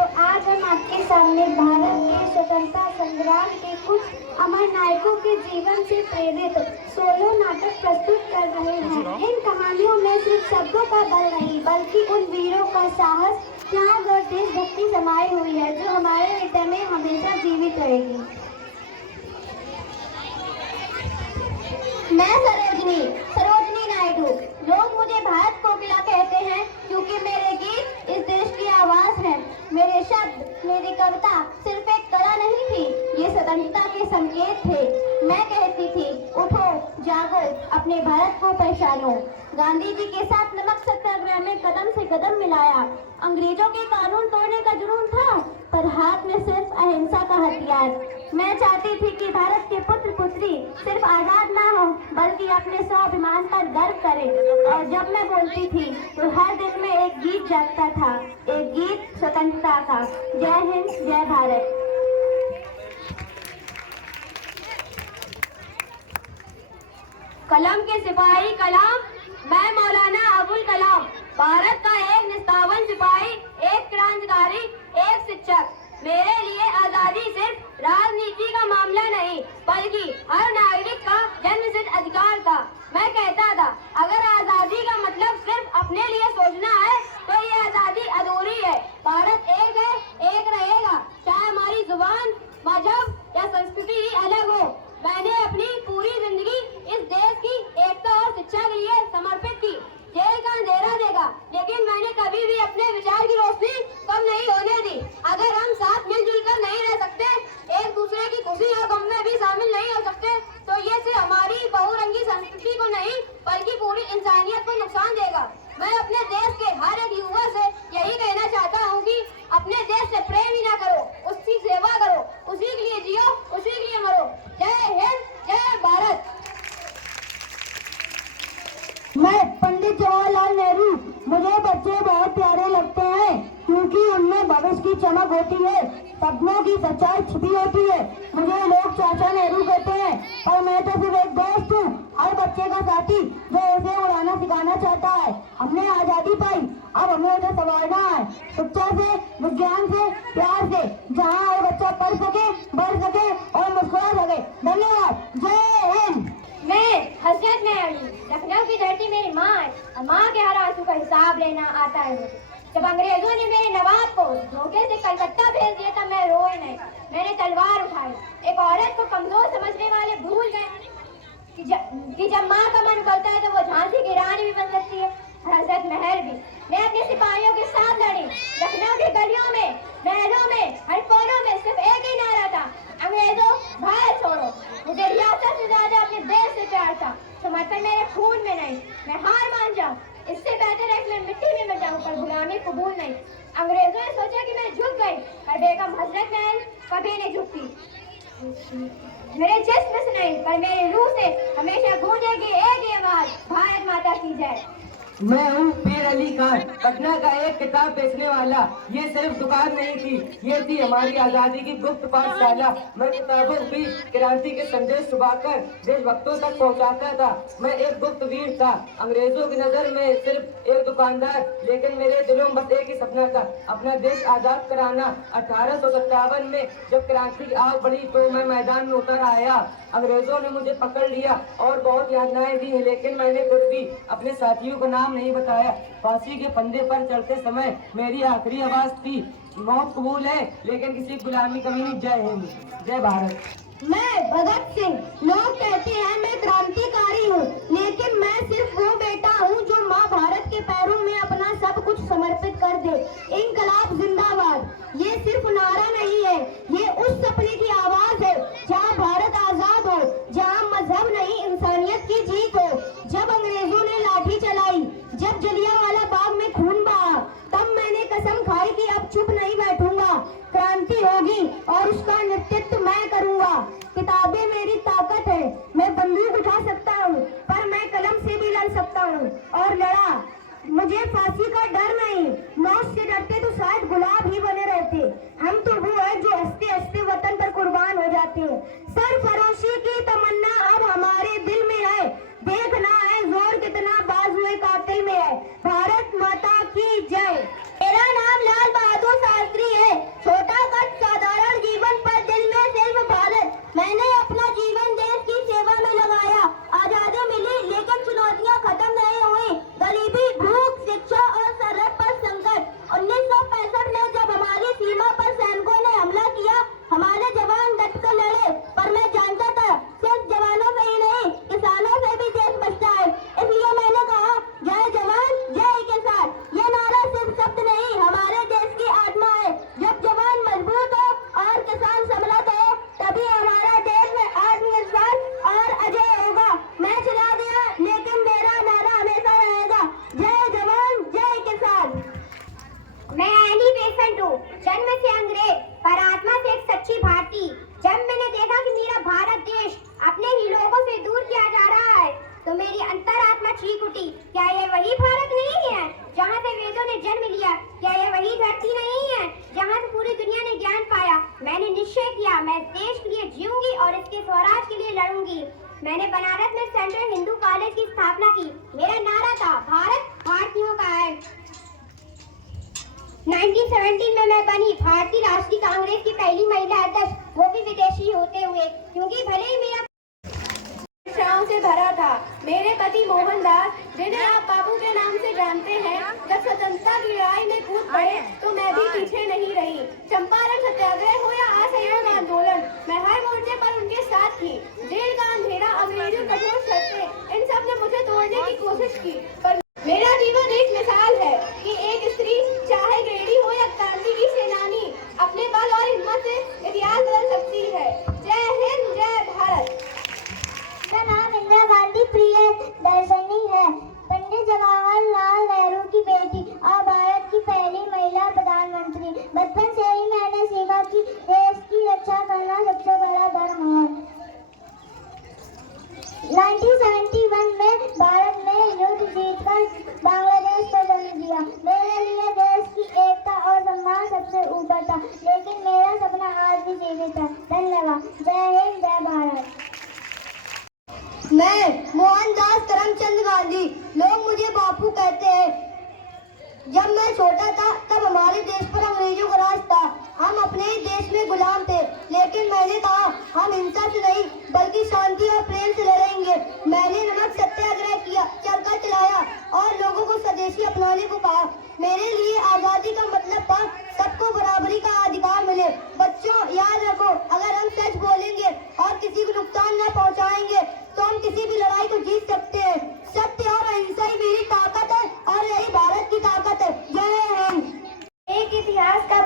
साथियों, आज हम आपके सामने भारत के स्वतंत्रता संग्राम के कुछ अमर नायकों के जीवन से प्रेरित 16 नाटक प्रस्तुत कर रहे हैं। इन कहानियों में सिर्फ शब्दों का बल नहीं, बल्कि उन वीरों का साहस, त्याग और देशभक्ति समाई हुई है, जो हमारे हृदय में हमेशा जीवित रहेगी। मैं सरोजनी नायडू। लोग मुझे भारत कोकिला कहते हैं, क्योंकि मेरे गीत इस देश की आवाज है। मेरे शब्द, मेरी कविता सिर्फ एक कला नहीं थी, ये स्वतंत्रता के संकेत थे। मैं कहती थी, उठो, जागो, अपने भारत को पहचानो। गांधी जी के साथ नमक सत्याग्रह में कदम से कदम मिलाया। अंग्रेजों के कानून तोड़ने का जुनून था, पर हाथ में सिर्फ अहिंसा का हथियार। मैं चाहती थी कि भारत के पुत्र पुत्री सिर्फ आजाद ना हो, बल्कि अपने स्वाभिमान पर गर्व करें। और जब मैं बोलती थी तो हर दिल में एक गीत जागता था, एक गीत स्वतंत्रता का। जय हिंद, जय भारत। कलम के सिपाही कलाम, मैं मौलाना अबुल कलाम, भारत का एक निस्तावन सिपाही, एक क्रांतिकारी, एक शिक्षक। मेरे लिए आजादी सिर्फ राजनीति का मामला नहीं, बल्कि हर नागरिक का जन्मसिद्ध अधिकार था। मैं कहता था, अगर आजादी का मतलब सिर्फ अपने लिए सोचना है, तो ये आजादी अधूरी है। भारत एक है, एक रहेगा, चाहे हमारी जुबान, मजहब या संस्कृति ही अलग हो। मैंने अपनी पूरी जिंदगी इस देश की एकता और शिक्षा के लिए समर्पित की। जेल का अंधेरा देगा, लेकिन मैंने कभी भी अपने विचार की रोशनी कम नहीं होने दी। अगर हम साथ मिलजुल कर नहीं रह सकते, एक दूसरे की खुशी और गम में भी शामिल नहीं हो सकते, तो ये सिर्फ हमारी बहुरंगी संस्कृति को नहीं, बल्कि पूरी इंसानियत को नुकसान देगा। मैं अपने देश के हर एक युवा से यही कहना चाहता हूँ कि अपने देश से प्रेम ही ना करो, उसकी सेवा करो, उसी के लिए जियो, उसी के लिए मरो। जय हिंद, जय भारत। मैं पंडित जवाहरलाल नेहरू। मुझे बच्चे बहुत प्यारे लगते हैं, क्योंकि उनमें भविष्य की चमक होती है, सपनों की सच्चाई छिपी होती है। मुझे लोग चाचा नेहरू कहते हैं, पर मैं तो सिर्फ एक दोस्त हूँ, हर बच्चे का साथी, जो उसे उड़ाना सिखाना चाहता है। हमने आजादी पाई, अब हमें उसे संवारना है, शिक्षा से, विज्ञान से, प्यार से, जहाँ हर बच्चा पढ़ सके, बढ़ सके और मुस्कुरा सके। धन्यवाद। जय हिंद। मैं हजरत महलू, लखनऊ की धरती मेरी माँ है, और माँ के हर आंसू का हिसाब लेना आता है मुझे। जब अंग्रेजों ने मेरे नवाब को धोखे से कलकत्ता भेज दिया था, मैं रोई नहीं, मैंने तलवार उठाई। एक औरत को कमजोर समझने वाले भूल गए कि जब माँ का मन करता है तो वो झांसी की रानी भी बन सकती है, हजरत महल भी। मैं अपने सिपाहियों के साथ लड़ी। लखनऊ की गलियों में, महलों में, हर कोनों में सिर्फ एक ही नारा था, अंग्रेजों भारत छोड़ो। मुझे रियासत से ज्यादा अपने देश से प्यार था। समर्पण मेरे खून में नहीं, मैं हार मान जाऊं, इससे बेहतर है कि मैं मिट्टी में मिल जाऊं, पर गुलामी कबूल नहीं। अंग्रेजों ने सोचा कि मैं झुक गई, पर बेगम हजरत महल कभी नहीं झुकती। मेरे जिस्म से नहीं, पर मेरे रूह से हमेशा गूंजेगी एक ही आवाज, भारत माता की जय। मैं हूँ पीर अली खान, पटना का एक किताब बेचने वाला। ये सिर्फ दुकान नहीं थी, ये थी हमारी आजादी की गुप्त पाठशाला। मैं किताबों के बीच क्रांति के संदेश छुपाकर देशभक्तों तक पहुँचाता था। मैं एक गुप्त वीर था, अंग्रेजों की नजर में सिर्फ एक दुकानदार, लेकिन मेरे दिलों में बस एक ही सपना था, अपना देश आजाद कराना। 1857 में जब क्रांति की आग बढ़ी तो मैं मैदान में उतर आया। अंग्रेजों ने मुझे पकड़ लिया और बहुत यातनाएं दी, लेकिन मैंने खुद भी अपने साथियों का नाम नहीं बताया। फांसी के फंदे पर चलते समय मेरी आखिरी आवाज थी, मौत कबूल है, लेकिन किसी गुलामी कभी नहीं। जय हिंद, जय भारत। मैं भगत सिंह। लोग कहते हैं मैं क्रांतिकारी हूँ, लेकिन मैं सिर्फ वो बेटा हूँ जो माँ भारत के पैरों में अपना सब कुछ समर्पित कर दे। इनकलाब जिंदाबाद ये सिर्फ नारा नहीं है, ये उस सपने की आवाज है जहाँ भारत आजाद हो, जहाँ मजहब नहीं इंसानियत की जीत हो। जब अंग्रेजों ने लाठी चलाई, जब जलियांवाला बाग में खून बहा, तब मैंने कसम खाई कि अब चुप नहीं बैठूंगा, क्रांति होगी और उसका नेतृत्व मैं करूंगा। किताबें मेरी ताकत है, मैं बंदूक उठा सकता हूँ, पर मैं कलम से भी लड़ सकता हूँ, और लड़ा। मुझे फांसी का डर नहीं, मौत से डरते तो शायद गुलाब ही बने रहते। हम तो वो है जो हंसते हंसते वतन पर कुर्बान हो जाते हैं। सरफरोशी की तमन्ना अब हमारे दिल में है, देखना है जोर कितना बाजुए कातिल में है। भारत माता की जय। मेरा नाम लाल बहादुर शास्त्री है। इंटेलिजेंट हूँ, जन्म से अंग्रेज पर आत्मा से एक सच्ची भारतीय। जब मैंने देखा कि मेरा भारत देश अपने ही लोगों से दूर किया जा रहा है तो मेरी अंतरात्मा चीख उठी, क्या ये वही भारत नहीं है जहाँ से वेदों ने जन्म लिया? क्या ये वही धरती नहीं है जहाँ से पूरी दुनिया ने ज्ञान पाया? मैंने निश्चय किया, मैं देश के लिए जीऊंगी और इसके स्वराज के लिए लड़ूंगी। मैंने बनारस में सेंट्रल हिंदू कॉलेज की स्थापना की। मेरा नारा था, भारत भारतीयों का है। 1917 में मैं बनी भारतीय राष्ट्रीय कांग्रेस की पहली महिला अध्यक्ष, वो भी विदेशी होते हुए, क्योंकि भले ही मेरा परीक्षाओं से भरा था। मेरे पति मोहनदास, जिन्हें आप बाबू के नाम से जानते हैं, जब स्वतंत्रता की लड़ाई में कूद पड़े तो मैं भी पीछे नहीं रही। चंपारण सत्याग्रह हो या असहयोग आंदोलन, मैं हर मोर्चे पर उनके साथ थी। जेल का अंधेरा, अंग्रेजों की कठोर शर्तें, इन सब ने मुझे तोड़ने की कोशिश की, पर मेरा जीवन एक मिसाल है कि एक स्त्री, चाहे गृहिणी हो या क्रांति की सेनानी, अपने बल और हिम्मत से इतिहास बदल सकती है। जय हिंद, जय भारत। मेरा नाम इंदिरा गांधी प्रिय दर्शनी है, पंडित जवाहरलाल नेहरू की बेटी और भारत की पहली महिला प्रधानमंत्री। बचपन से ही मैंने सीखा कि देश की रक्षा करना सबसे बड़ा धर्म है। 1971 में भारत ने युद्ध जीतकर बांग्लादेश को जन्म दिया। मेरे लिए देश की एकता और सम्मान सबसे ऊपर था, लेकिन मेरा सपना आज भी जीवित है। धन्यवाद। जय हिंद, जय भारत। मैं मोहनदास करमचंद गांधी, लोग मुझे बापू कहते हैं। जब मैं छोटा था तब हमारे देश पर अंग्रेजों का राज था। हम अपने ही देश में गुलाम थे, लेकिन मैंने कहा हम हिंसा से नहीं बल्कि शांति और प्रेम से लड़ेंगे। मैंने नमक सत्याग्रह किया, चरखा चलाया और लोगों को स्वदेशी अपनाने को कहा। मेरे लिए आजादी का मतलब था सबको बराबरी का अधिकार मिले। बच्चों, याद रखो, अगर हम सच बोलेंगे और किसी को नुकसान न पहुंचाएंगे तो हम किसी भी लड़ाई को जीत सकते हैं। सत्य और अहिंसा ही मेरी ताकत है और यही भारत की ताकत है। जय हिंद। एक इतिहास का